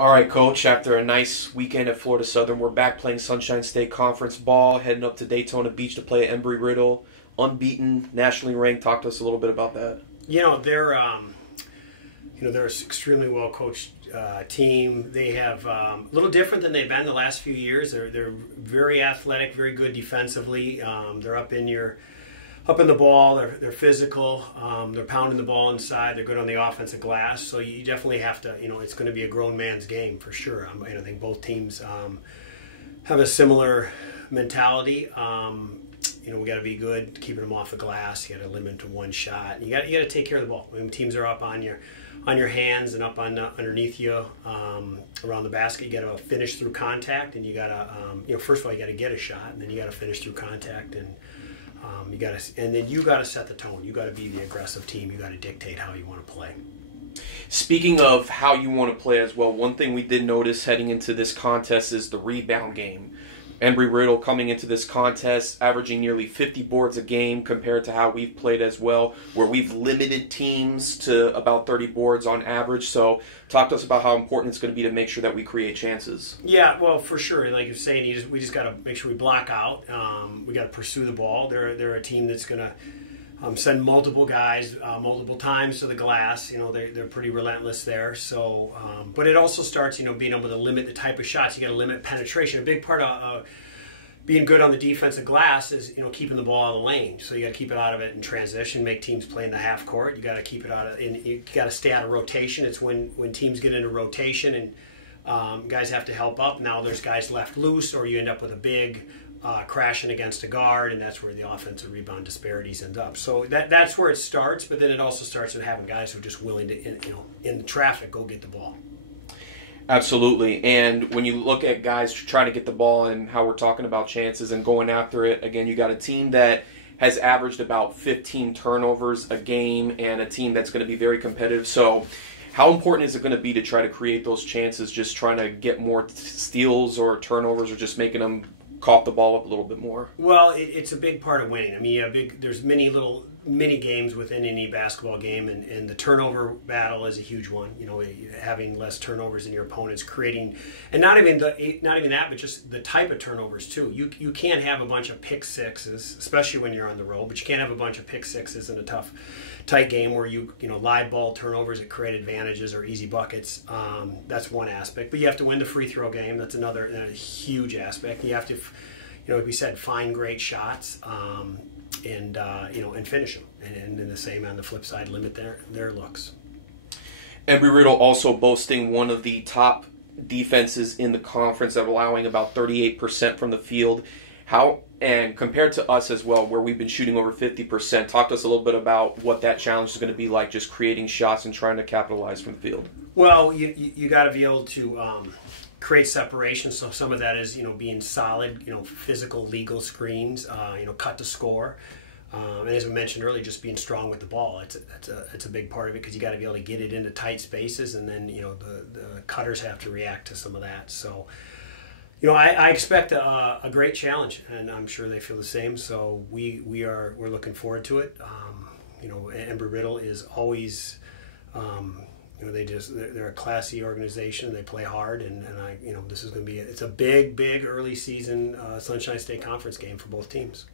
All right, Coach, after a nice weekend at Florida Southern, we're back playing Sunshine State Conference ball, heading up to Daytona Beach to play Embry-Riddle, unbeaten, nationally ranked. Talk to us a little bit about that. They're an extremely well coached team. They have a little different than they've been the last few years. They're very athletic, very good defensively. They're up in the ball. They're physical. They're pounding the ball inside. They're good on the offensive glass. So you definitely have to. It's going to be a grown man's game for sure. I think both teams have a similar mentality. We got to be good keeping them off the glass. You got to limit to one shot. You got to take care of the ball. When teams are up on your hands and up underneath you around the basket, you got to finish through contact, and you got to first of all you got to get a shot, and then you got to finish through contact, and then you got to set the tone. You got to be the aggressive team. You got to dictate how you want to play. Speaking of how you want to play as well, one thing we did notice heading into this contest is the rebound game. Embry-Riddle coming into this contest, averaging nearly 50 boards a game compared to how we've played as well, where we've limited teams to about 30 boards on average. So talk to us about how important it's going to be to make sure that we create chances. Yeah, well, for sure. Like you're saying, we just got to make sure we block out. We got to pursue the ball. They're a team that's going to send multiple guys multiple times to the glass. They're pretty relentless there. So, but it also starts, being able to limit the type of shots. You got to limit penetration. A big part of being good on the defensive glass is keeping the ball out of the lane. So you got to keep it out of it in transition. Make teams play in the half court. You got to keep it out of. You got to stay out of rotation. It's when teams get into rotation and guys have to help up. Now there's guys left loose, or you end up with a big. Crashing against a guard, and that's where the offensive rebound disparities end up. So that's where it starts, but then it also starts with having guys who are just willing to, in the traffic, go get the ball. Absolutely. And when you look at guys trying to get the ball and how we're talking about chances and going after it, again, you got a team that has averaged about 15 turnovers a game and a team that's going to be very competitive. So how important is it going to be to try to create those chances, just trying to get more steals or turnovers or just making them cough the ball up a little bit more? Well, it's a big part of winning. I mean, there's many games within any basketball game, and the turnover battle is a huge one. Having less turnovers than your opponents, creating, and not even that, but just the type of turnovers too. You can't have a bunch of pick sixes, especially when you're on the road. But you can't have a bunch of pick sixes in a tough, tight game where live ball turnovers that create advantages or easy buckets. That's one aspect. But you have to win the free throw game. That's another huge aspect. You have to, like we said, find great shots. And finish them, and then the same on the flip side, limit their looks. Embry-Riddle also boasting one of the top defenses in the conference, of allowing about 38% from the field. And compared to us as well, where we've been shooting over 50%, talk to us a little bit about what that challenge is going to be like, just creating shots and trying to capitalize from the field. Well, you got to be able to create separation. So some of that is being solid, physical, legal screens, cut to score. And as we mentioned earlier, just being strong with the ball. It's a big part of it, because you got to be able to get it into tight spaces, and then the cutters have to react to some of that. So I expect a great challenge, and I'm sure they feel the same. So we're looking forward to it. Embry-Riddle is always. They're a classy organization. They play hard, and this is going to be it's a big early season Sunshine State Conference game for both teams.